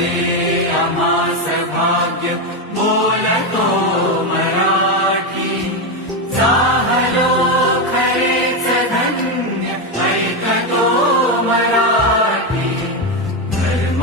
दे आम्हास भाग्य बोलतो मराठी झालो खरेच धन्य ऐकतो मराठी धर्म